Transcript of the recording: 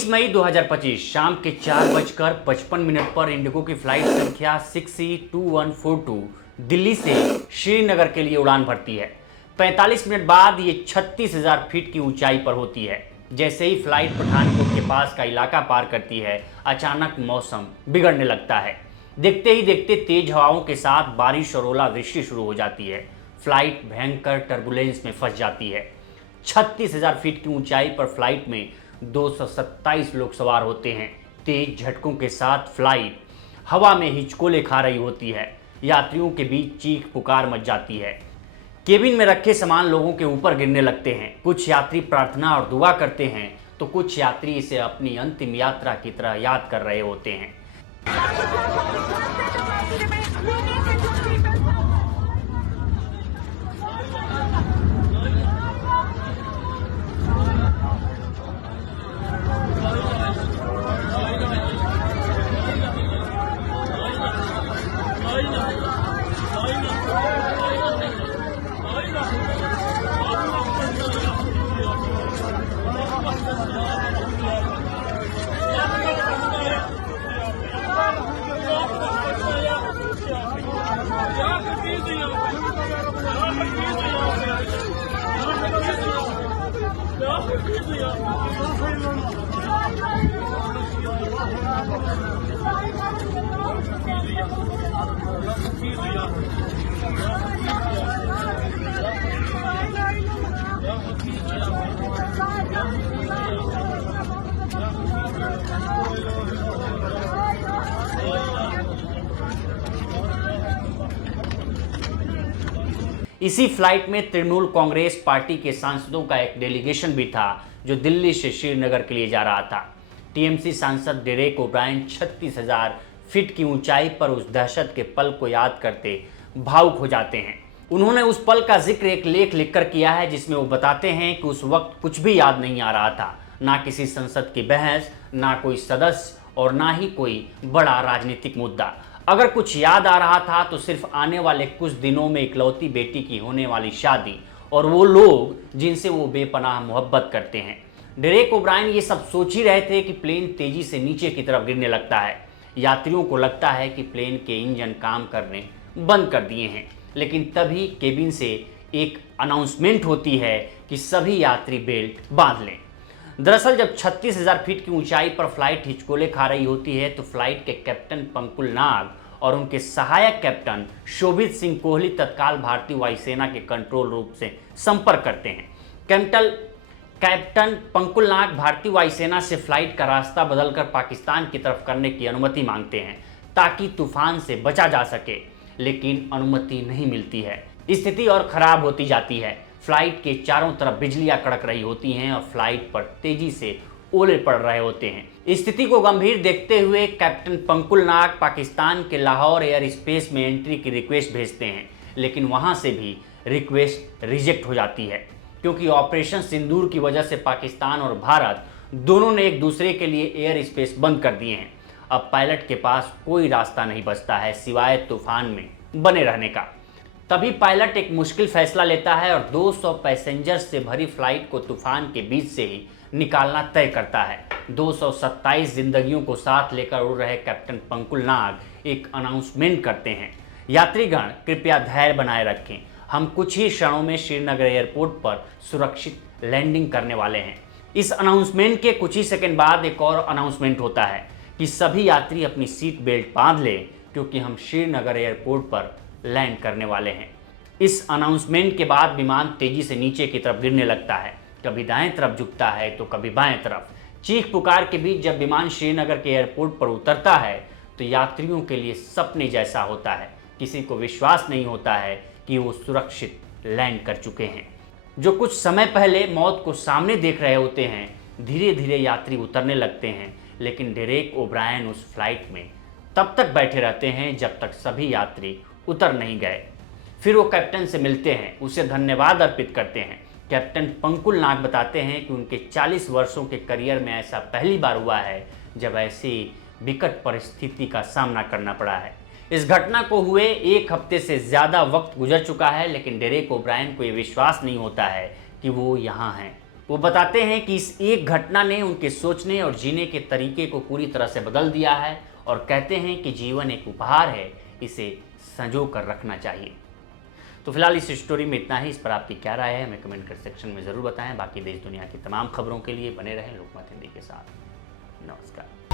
23 मई 2025 शाम के 4:55 पर इंडिगो की फ्लाइट संख्या 6E2142 दिल्ली से श्रीनगर के लिए उड़ान भरती है। 45 मिनट बाद ये 36,000 फीट की ऊंचाई पर होती है। जैसे ही फ्लाइट पठानकोट के पास का इलाका पार करती है, अचानक मौसम बिगड़ने लगता है। देखते ही देखते तेज हवाओं के साथ बारिश और ओलावृष्टि शुरू हो जाती है। फ्लाइट भयंकर टर्बुलेंस में फंस जाती है। 36,000 फीट की ऊंचाई पर फ्लाइट में 227 लोग सवार होते हैं। तेज झटकों के साथ फ्लाइट हवा में हिचकोले खा रही होती है। यात्रियों के बीच चीख पुकार मच जाती है। केबिन में रखे सामान लोगों के ऊपर गिरने लगते हैं। कुछ यात्री प्रार्थना और दुआ करते हैं तो कुछ यात्री इसे अपनी अंतिम यात्रा की तरह याद कर रहे होते हैं। इसी फ्लाइट में तृणमूल कांग्रेस पार्टी के सांसदों का एक डेलीगेशन भी था जो दिल्ली से श्रीनगर के लिए जा रहा था। टीएमसी सांसद डेरेक ओब्रायन 36,000 फीट की ऊंचाई पर उस दहशत के पल को याद करते भावुक हो जाते हैं। उन्होंने उस पल का जिक्र एक लेख लिखकर किया है जिसमें वो बताते हैं कि उस वक्त कुछ भी याद नहीं आ रहा था, ना किसी संसद की बहस, ना कोई सदस्य और ना ही कोई बड़ा राजनीतिक मुद्दा। अगर कुछ याद आ रहा था तो सिर्फ आने वाले कुछ दिनों में इकलौती बेटी की होने वाली शादी और वो लोग जिनसे वो बेपनाह मोहब्बत करते हैं। डेरेक ओब्रायन ये सब सोच ही रहे थे कि प्लेन तेजी से नीचे की तरफ गिरने लगता है। यात्रियों को लगता है कि प्लेन के इंजन काम करने बंद कर दिए हैं, लेकिन तभी केबिन से एक अनाउंसमेंट होती है कि सभी यात्री बेल्ट बांध लें। दरअसल जब 36,000 फीट की ऊंचाई पर फ्लाइट हिचकोले खा रही होती है तो फ्लाइट के कैप्टन पंकुल नाग और उनके सहायक कैप्टन शोभित सिंह कोहली तत्काल भारतीय वायुसेना के कंट्रोल रूम से संपर्क करते हैं। कैप्टन पंकुल नाग भारतीय वायुसेना से फ्लाइट का रास्ता बदलकर पाकिस्तान की तरफ करने की अनुमति मांगते हैं ताकि तूफान से बचा जा सके, लेकिन अनुमति नहीं मिलती है। स्थिति और खराब होती जाती है। फ्लाइट के चारों तरफ बिजलियां कड़क रही होती हैं और फ्लाइट पर तेजी से ओले पड़ रहे होते हैं। स्थिति को गंभीर देखते हुए कैप्टन पंकुल नाग पाकिस्तान के लाहौर एयर स्पेस में एंट्री की रिक्वेस्ट भेजते हैं, लेकिन वहां से भी रिक्वेस्ट रिजेक्ट हो जाती है क्योंकि ऑपरेशन सिंदूर की वजह से पाकिस्तान और भारत दोनों ने एक दूसरे के लिए एयर स्पेस बंद कर दिए हैं। अब पायलट के पास कोई रास्ता नहीं बचता है सिवाय तूफान में बने रहने का। तभी पायलट एक मुश्किल फैसला लेता है और 200 पैसेंजर्स से भरी फ्लाइट को तूफान के बीच से ही निकालना तय करता है। 227 जिंदगियों को साथ लेकर उड़ रहे कैप्टन पंकुल नाग एक अनाउंसमेंट करते हैं, यात्रीगण कृपया धैर्य बनाए रखें, हम कुछ ही क्षणों में श्रीनगर एयरपोर्ट पर सुरक्षित लैंडिंग करने वाले हैं। इस अनाउंसमेंट के कुछ ही सेकंड बाद एक और अनाउंसमेंट होता है कि सभी यात्री अपनी सीट बेल्ट बांध लें क्योंकि हम श्रीनगर एयरपोर्ट पर लैंड करने वाले हैं। इस अनाउंसमेंट के बाद विमान तेजी से नीचे की तरफ गिरने लगता है, कभी दाएं तरफ झुकता है तो कभी बाएं तरफ। चीख पुकार के बीच जब विमान श्रीनगर के एयरपोर्ट पर उतरता है तो यात्रियों के लिए सपने जैसा होता है। किसी को विश्वास नहीं होता है कि वो सुरक्षित लैंड कर चुके हैं। जो कुछ समय पहले मौत को सामने देख रहे होते हैं, धीरे धीरे यात्री उतरने लगते हैं, लेकिन डेरेक ओब्रायन उस फ्लाइट में तब तक बैठे रहते हैं जब तक सभी यात्री उतर नहीं गए। फिर वो कैप्टन से मिलते हैं, उसे धन्यवाद अर्पित करते हैं। कैप्टन पंकुल नाग बताते हैं कि उनके 40 वर्षों के करियर में ऐसा पहली बार हुआ है जब ऐसी विकट परिस्थिति का सामना करना पड़ा है। इस घटना को हुए 1 हफ्ते से ज़्यादा वक्त गुजर चुका है, लेकिन डेरेक ओब्रायन को ये विश्वास नहीं होता है कि वो यहाँ हैं। वो बताते हैं कि इस एक घटना ने उनके सोचने और जीने के तरीके को पूरी तरह से बदल दिया है और कहते हैं कि जीवन एक उपहार है, इसे संजो कर रखना चाहिए। तो फिलहाल इस स्टोरी में इतना ही। इस पर आपकी क्या राय है हमें कमेंट कर सेक्शन में ज़रूर बताएं। बाकी देश दुनिया की तमाम खबरों के लिए बने रहें लोकमत हिंदी के साथ। नमस्कार।